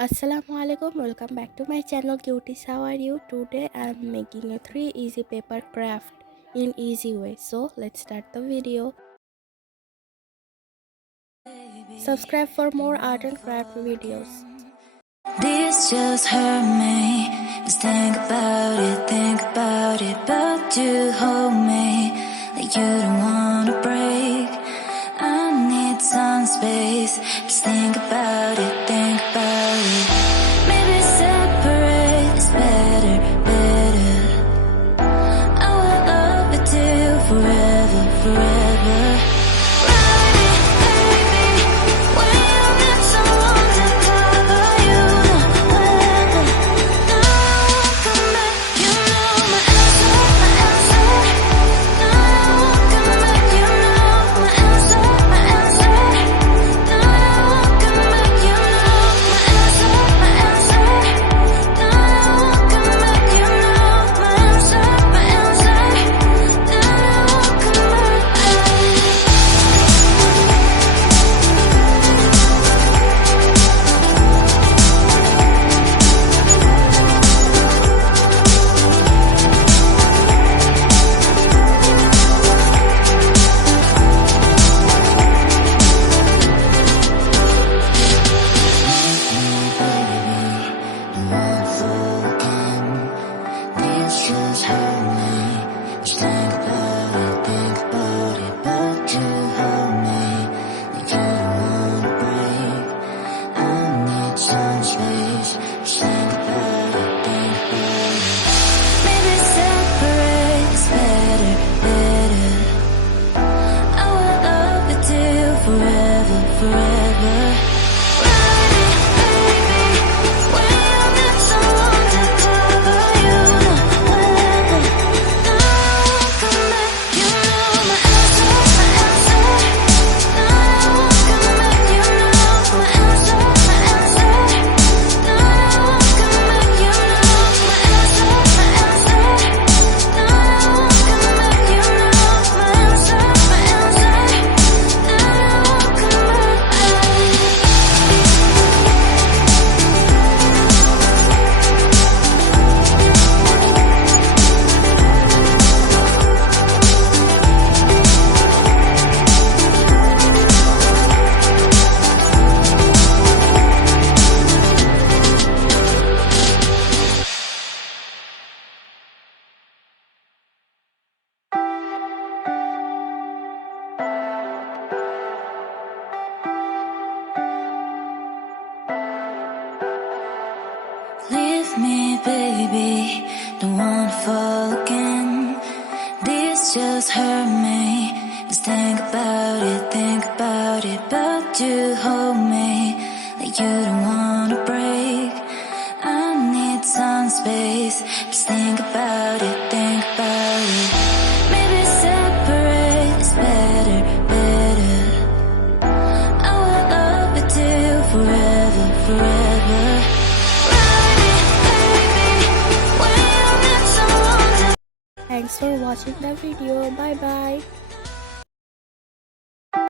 Assalamualaikum, welcome back to my channel Cuties. How are you? Today I am making a 3 easy paper craft in easy way. So let's start the video. Subscribe for more art and craft videos. This just hurt me. Just think about it, but you hold me like you don't wanna break. I need some space. Just think about it, Maybe separate is better, better. I will love you till forever, forever. Just hurt me. Just think about it, but you hold me like you don't wanna break. I need some space. Just think about it, Maybe separate is better, better. I will love you till forever, forever. Leave me, baby, don't wanna fall again. This just hurt me. Just think about it, but you hold me like you don't wanna break. I need some space. Just think about it, Maybe separate is better, better. I will love you till forever, forever. Thanks for watching the video. Bye bye.